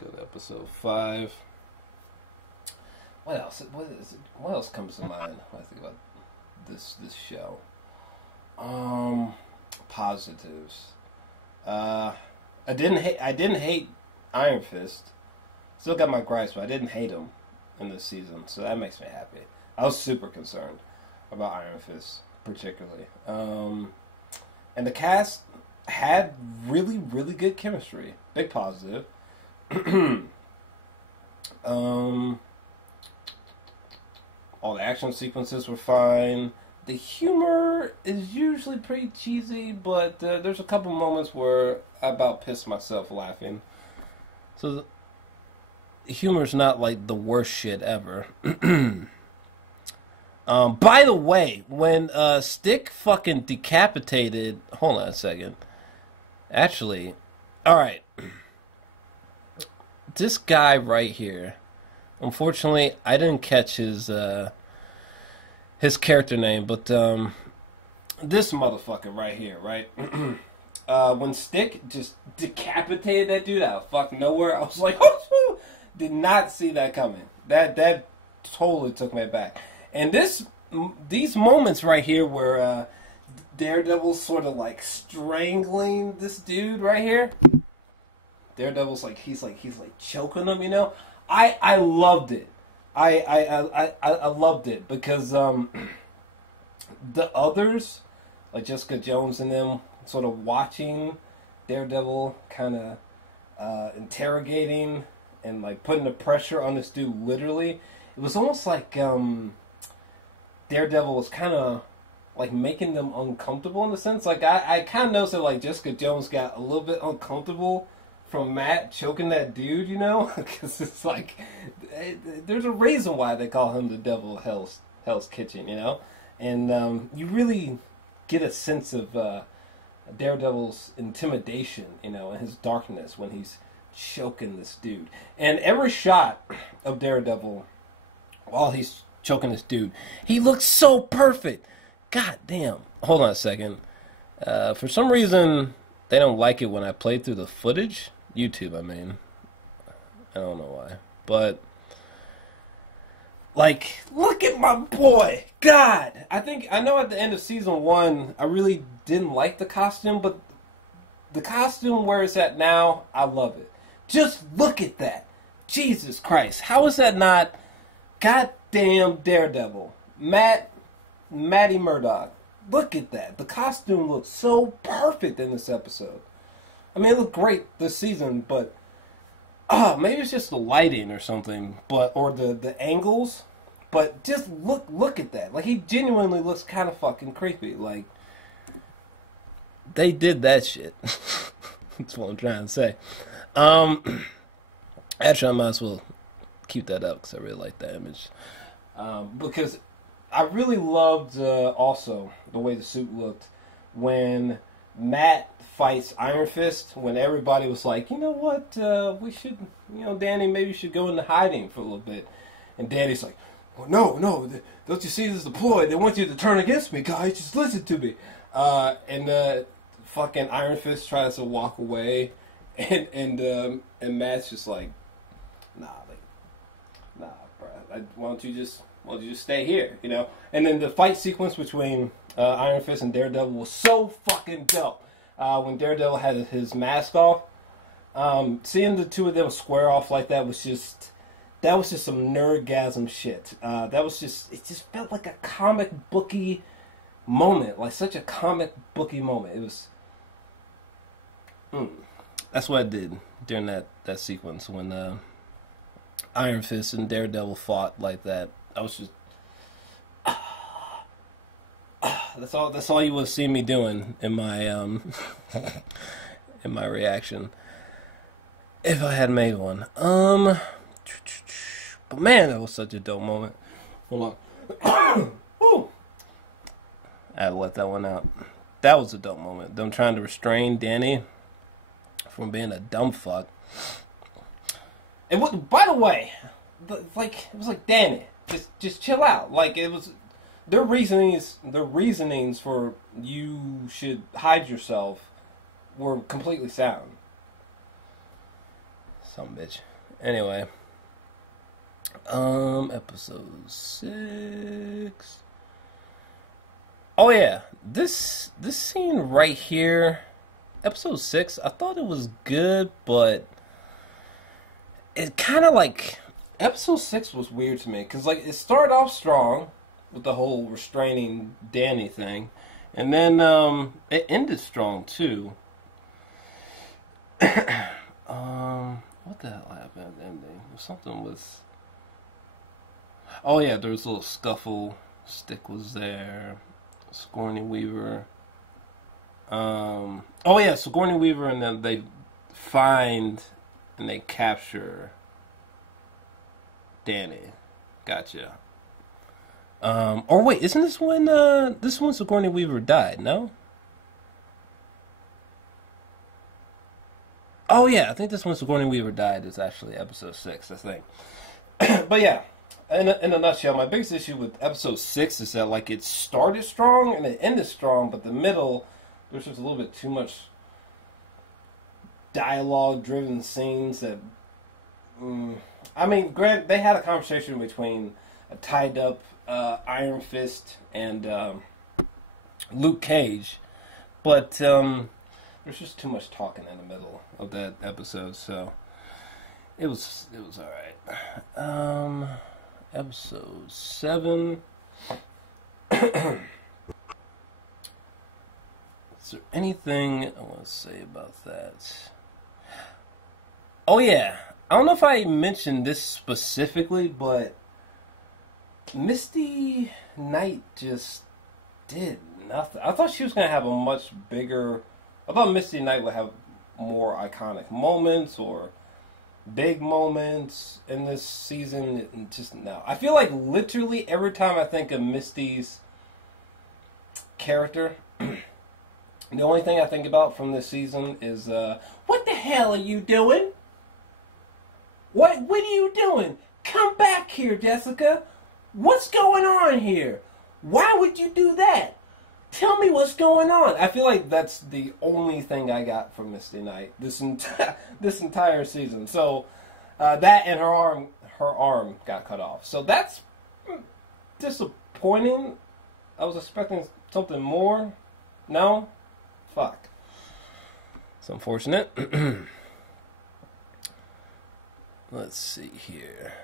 Go to Episode 5. What else? What else comes to mind when I think about this show? Positives. I didn't hate Iron Fist. Still got my gripes, but I didn't hate him in this season, so that makes me happy. I was super concerned about Iron Fist, particularly. And the cast had really, really good chemistry. Big positive. All the action sequences were fine. The humor is usually pretty cheesy, but there's a couple moments where I about pissed myself laughing. So the humor's not like the worst shit ever. By the way, when Stick fucking decapitated... Hold on a second. Actually, alright. This guy right here... Unfortunately, I didn't catch his character name, but this motherfucker right here, right? When Stick just decapitated that dude out of fucking nowhere, I was like, oh, did not see that coming. That totally took me back. And these moments right here where Daredevil's sort of like strangling this dude right here. Daredevil's like he's choking him, you know. I loved it. I loved it because the others, like Jessica Jones and them, sort of watching Daredevil kind of interrogating and like putting the pressure on this dude literally. It was almost like Daredevil was kind of like making them uncomfortable in a sense. Like I kind of noticed that like Jessica Jones got a little bit uncomfortable from Matt choking that dude, you know? Because it's like, there's a reason why they call him the devil of Hell's Kitchen, you know? And you really get a sense of Daredevil's intimidation, you know, and his darkness when he's choking this dude. And every shot of Daredevil while he's choking this dude, he looks so perfect. God damn. Hold on a second. For some reason, they don't like it when I play through the footage. YouTube, I mean. I don't know why. But, like, look at my boy. God. I know at the end of season 1, I really didn't like the costume, but the costume where it's at now, I love it. Just look at that. Jesus Christ. How is that not goddamn Daredevil? Matty Murdock. Look at that. The costume looks so perfect in this episode. I mean, it looked great this season, but maybe it's just the lighting or something, or the angles. But just look at that. Like, he genuinely looks kind of fucking creepy. Like, they did that shit. That's what I'm trying to say. Actually, I might as well keep that up because I really like that image. Because I really loved also the way the suit looked when Matt fights Iron Fist, when everybody was like, you know what, we should, you know, Danny, maybe you should go into hiding for a little bit. And Danny's like, well, no, don't you see this is the ploy? They want you to turn against me, guys, just listen to me. And fucking Iron Fist tries to walk away, and Matt's just like, nah, bro. Why don't you just stay here, you know? And then the fight sequence between Iron Fist and Daredevil was so fucking dope. When Daredevil had his mask off, seeing the two of them square off like that was just some nerdgasm shit. It just felt like a comic booky moment, like such a comic booky moment. It was. That's what I did during that sequence when Iron Fist and Daredevil fought like that. I was just. That's all you would see me doing in my in my reaction if I had made one. But man, that was such a dope moment. Hold on. Woo. I had to let that one out. That was a dope moment. Them trying to restrain Danny from being a dumb fuck. And what, by the way, it was like Danny, just chill out. Like it was their reasonings for you should hide yourself were completely sound. Some bitch. Anyway. Episode 6. Oh yeah, this scene right here, episode 6. I thought it was good, but it kind of like episode 6 was weird to me because like it started off strong with the whole restraining Danny thing, and then it ended strong too. What the hell happened at the ending? Something was. Oh yeah, there was a little scuffle. Stick was there. Sigourney Weaver. Oh yeah, Sigourney Weaver, and then they find and they capture Danny. Gotcha. Or wait, isn't this when Sigourney Weaver died? No. Oh yeah, I think this one Sigourney Weaver died is actually episode 6, I think. But yeah, in a nutshell, my biggest issue with episode 6 is that like it started strong and it ended strong, but the middle there's just a little bit too much dialogue-driven scenes that. I mean, Grant, they had a conversation between a tied-up Iron Fist and Luke Cage, but there's just too much talking in the middle of that episode, so it was alright. Episode 7. Is there anything I want to say about that? Oh yeah, I don't know if I mentioned this specifically, but Misty Knight just did nothing. I thought she was going to have a much bigger. I thought Misty Knight would have more iconic moments or big moments in this season. Just no. I feel like literally every time I think of Misty's character, the only thing I think about from this season is, what the hell are you doing? What are you doing? Come back here, Jessica. What's going on here? Why would you do that? Tell me what's going on. I feel like that's the only thing I got from Misty Knight this entire season. So that and her arm got cut off. So that's disappointing. I was expecting something more. No? Fuck. It's unfortunate. Let's see here.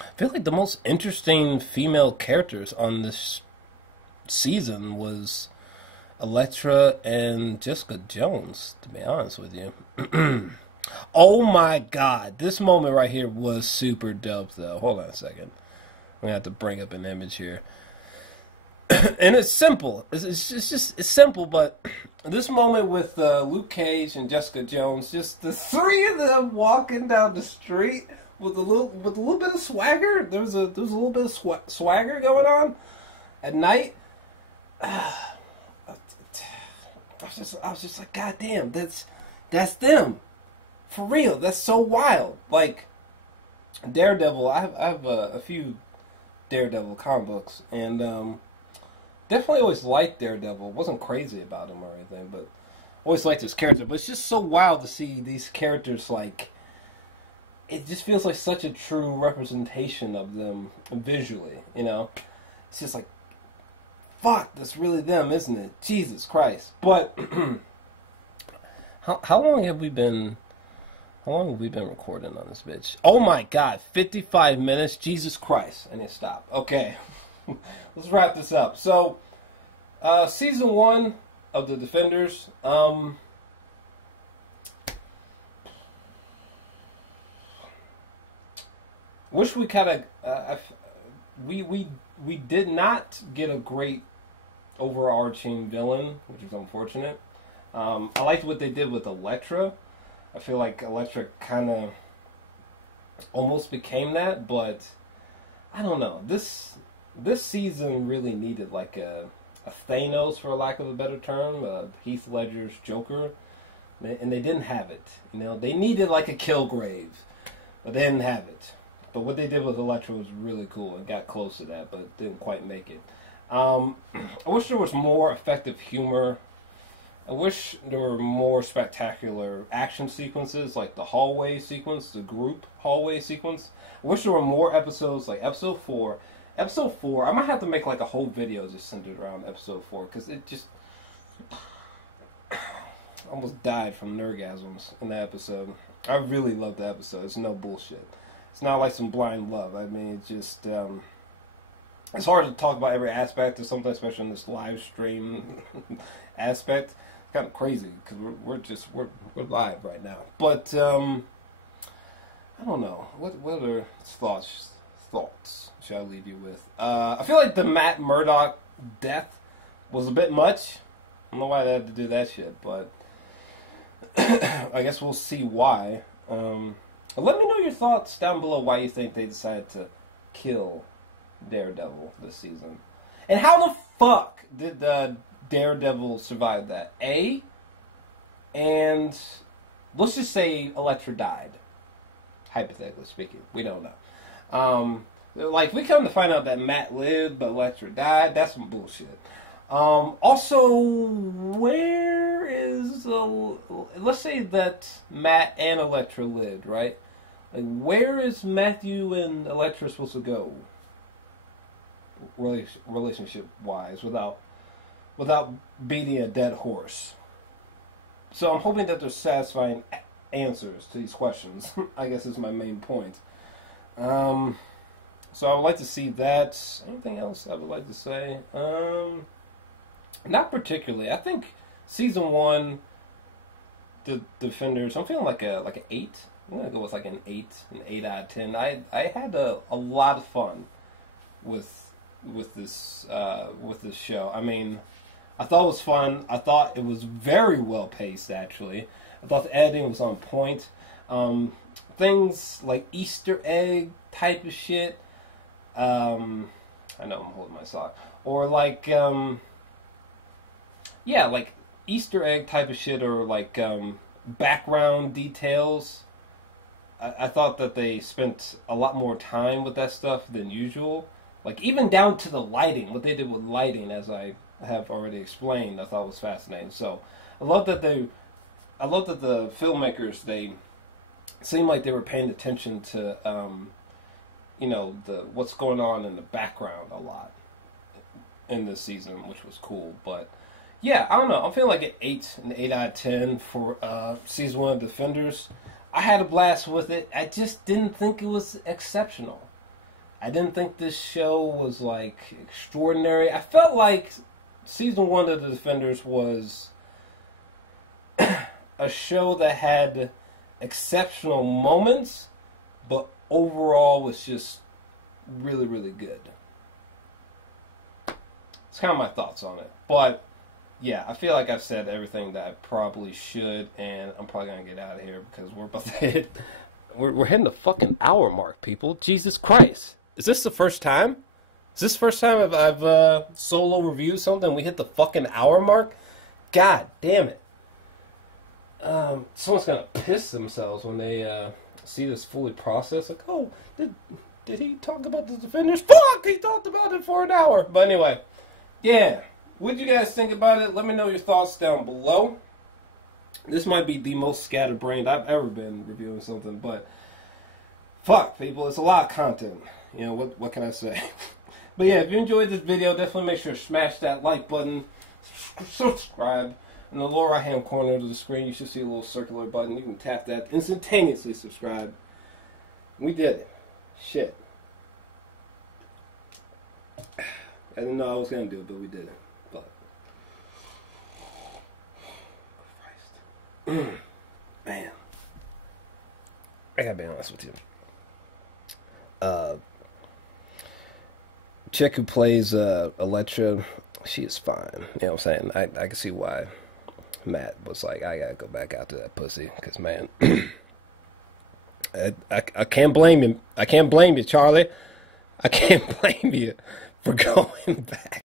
I feel like the most interesting female characters on this season was Elektra and Jessica Jones, to be honest with you. Oh my god, this moment right here was super dope though. Hold on a second. I'm gonna have to bring up an image here. And it's simple. It's simple, but this moment with Luke Cage and Jessica Jones, just the three of them walking down the street with a little bit of swagger. There was a little bit of swagger going on at night. I was just like, God damn, that's them, for real. That's so wild. Like Daredevil, I have a few Daredevil comic books, and definitely always liked Daredevil. Wasn't crazy about him or anything, but always liked his character. But it's just so wild to see these characters, like, it just feels like such a true representation of them visually, you know? It's just like, fuck, that's really them, isn't it? Jesus Christ. But how long have we been recording on this bitch? Oh my god, 55 minutes. Jesus Christ. I need to stop. Okay. Let's wrap this up. So, season 1 of The Defenders, wish we kind of, we did not get a great overarching villain, which is unfortunate. I liked what they did with Elektra. I feel like Elektra kind of almost became that, but I don't know. This season really needed like a Thanos, for lack of a better term, Heath Ledger's Joker, and they didn't have it. You know, they needed like a Kilgrave, but they didn't have it. But what they did with Elektra was really cool. It got close to that, but didn't quite make it. I wish there was more effective humor. I wish there were more spectacular action sequences, like the hallway sequence, the group hallway sequence. I wish there were more episodes, like episode 4. Episode 4, I might have to make like a whole video just centered around episode 4, because it just almost died from nergasms in that episode. I really loved the episode. It's no bullshit. It's not like some blind love. I mean, it's just, it's hard to talk about every aspect of something, especially in this live stream aspect. It's kind of crazy, because we're live right now. But, I don't know. What other thoughts shall I leave you with? I feel like the Matt Murdock death was a bit much. I don't know why they had to do that shit, but I guess we'll see why. Let me know your thoughts down below why you think they decided to kill Daredevil this season. And how the fuck did Daredevil survive that? And let's just say Elektra died. Hypothetically speaking. We don't know. Like, we come to find out that Matt lived, but Elektra died. That's some bullshit. Also, where is let's say that Matt and Elektra lived, right? Like, where is Matthew and Elektra supposed to go, relationship-wise, without beating a dead horse? So I'm hoping that there's satisfying answers to these questions. I guess is my main point. So I would like to see that. Anything else I would like to say? Not particularly. I think season 1, The Defenders, I'm feeling like an 8. I'm gonna go with like an 8 out of 10. I had a lot of fun with this show. I mean, I thought it was fun. I thought it was very well paced. Actually, I thought the editing was on point. Things like Easter egg type of shit. I know I'm holding my sock. Or like yeah, like Easter egg type of shit, or like background details. I thought that they spent a lot more time with that stuff than usual. Like, even down to the lighting, what they did with lighting, as I have already explained, I thought was fascinating. So, I love that the filmmakers, they seemed like they were paying attention to, you know, what's going on in the background a lot in this season, which was cool. But yeah, I don't know. I'm feeling like an 8 out of 10 for season 1 of Defenders. I had a blast with it. I just didn't think it was exceptional. I didn't think this show was like extraordinary. I felt like season 1 of The Defenders was a show that had exceptional moments, but overall was just really, really good. It's kind of my thoughts on it. But yeah, I feel like I've said everything that I probably should, and I'm probably going to get out of here because we're about to hit... We're hitting the fucking hour mark, people. Jesus Christ. Is this the first time? Is this the first time I've solo reviewed something and we hit the fucking hour mark? God damn it. Someone's going to piss themselves when they see this fully processed. Like, oh, did he talk about the Defenders? Fuck! He talked about it for an hour! But anyway... yeah, what do you guys think about it? Let me know your thoughts down below. This might be the most scatterbrained I've ever been reviewing something, but fuck, people, it's a lot of content. You know, what can I say? But yeah, if you enjoyed this video, definitely make sure to smash that like button, subscribe. In the lower right hand corner of the screen, you should see a little circular button. You can tap that, instantaneously subscribe. We did it. Shit. I didn't know I was going to do it, but we did it. But man, I gotta be honest with you. Chick who plays Elektra, she is fine. You know what I'm saying? I can see why Matt was like, I gotta go back after that pussy, because man, I can't blame him. I can't blame you, Charlie. I can't blame you for going back.